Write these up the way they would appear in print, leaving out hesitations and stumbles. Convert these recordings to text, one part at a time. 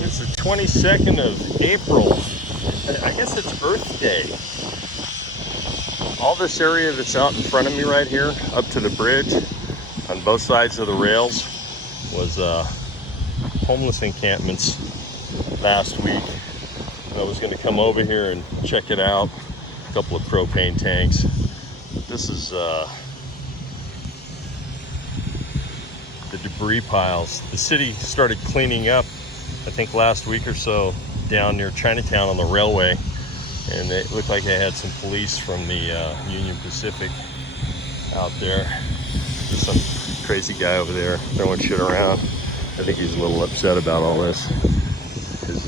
It's the 22nd of April. I guess it's Earth Day. All this area that's out in front of me right here, up to the bridge, on both sides of the rails, was homeless encampments last week. I was going to come over here and check it out. A couple of propane tanks. This is the debris piles. The city started cleaning up, I think last week or so, down near Chinatown on the railway, and it looked like they had some police from the Union Pacific out there. There's some crazy guy over there throwing shit around. I think he's a little upset about all this. His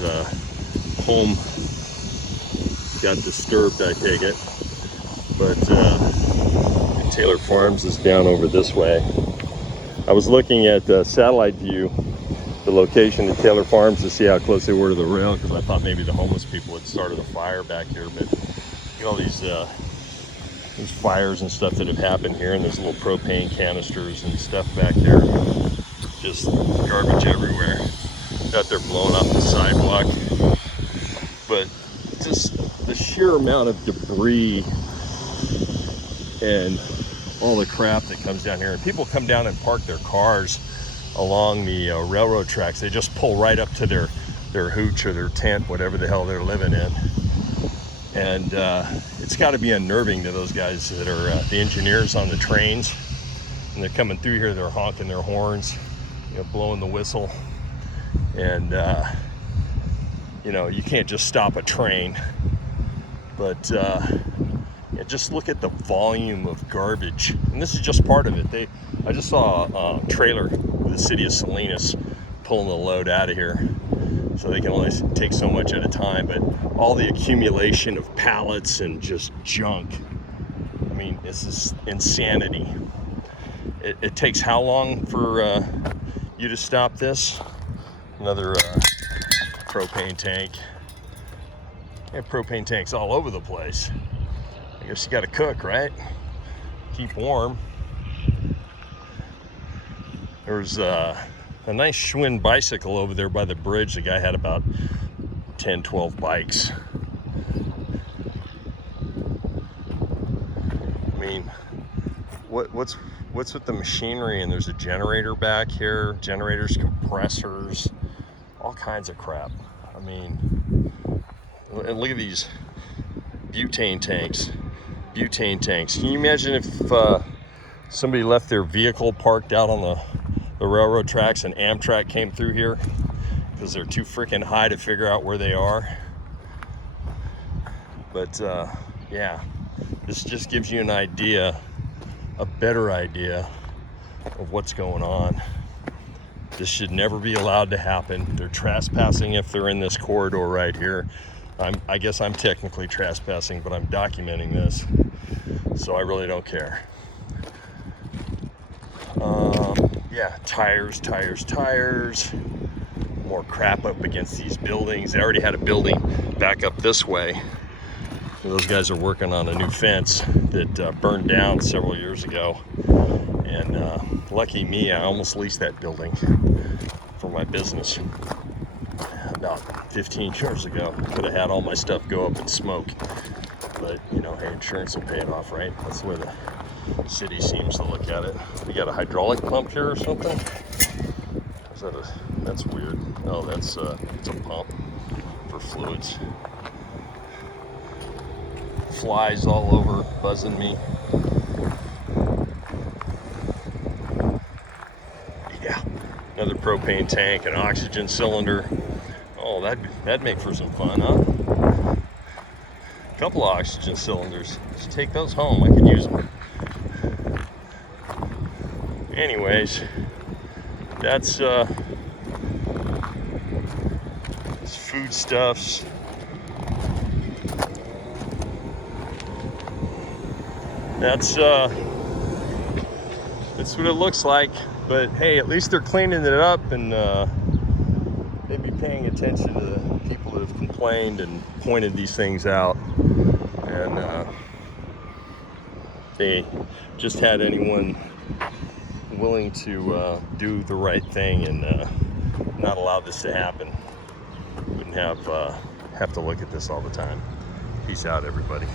home got disturbed, I take it. But Taylor Farms is down over this way. I was looking at the satellite view, the location of Taylor Farms, to see how close they were to the rail, because I thought maybe the homeless people had started a fire back here. But you know, these fires and stuff that have happened here, and there's little propane canisters and stuff back there. Just garbage everywhere. Out there blowing off the sidewalk. But just the sheer amount of debris and all the crap that comes down here. And people come down and park their cars along the railroad tracks. They just pull right up to their hooch or their tent, whatever the hell they're living in. And it's got to be unnerving to those guys that are the engineers on the trains. And they're coming through here, they're honking their horns, you know, blowing the whistle. And you know, you can't just stop a train. But yeah, just look at the volume of garbage. And this is just part of it. I just saw a trailer with the City of Salinas pulling the load out of here. So they can only take so much at a time. But all the accumulation of pallets and just junk. I mean, this is insanity. It takes how long for you to stop this? Another propane tank. Yeah, propane tanks all over the place. I guess you gotta cook, right? Keep warm. There's a nice Schwinn bicycle over there by the bridge. The guy had about 10, 12 bikes. I mean, what's with the machinery? And there's a generator back here, generators, compressors, all kinds of crap. I mean, and look at these butane tanks. Butane tanks. Can you imagine if somebody left their vehicle parked out on the railroad tracks and Amtrak came through here because they're too freaking high to figure out where they are? But yeah, this just gives you an idea, a better idea of what's going on. This should never be allowed to happen. They're trespassing if they're in this corridor right here. I guess I'm technically trespassing, but I'm documenting this, so I really don't care. Yeah, tires. More crap up against these buildings. They already had a building back up this way. Those guys are working on a new fence that burned down several years ago. And lucky me, I almost leased that building for my business about 15 years ago. Could have had all my stuff go up in smoke. But, you know, hey, insurance will pay it off, right? That's the way the city seems to look at it. We got a hydraulic pump here or something? Is that that's weird. No, it's a pump for fluids. Flies all over, buzzing me. Yeah, another propane tank, an oxygen cylinder. Oh, that'd make for some fun, huh? A couple of oxygen cylinders. Just take those home. I could use them. Anyways, that's foodstuffs. That's what it looks like. But hey, at least they're cleaning it up, and they'd be paying attention to the people that have complained and pointed these things out. And they just had anyone willing to do the right thing and not allow this to happen. have to look at this all the time. Peace out, everybody.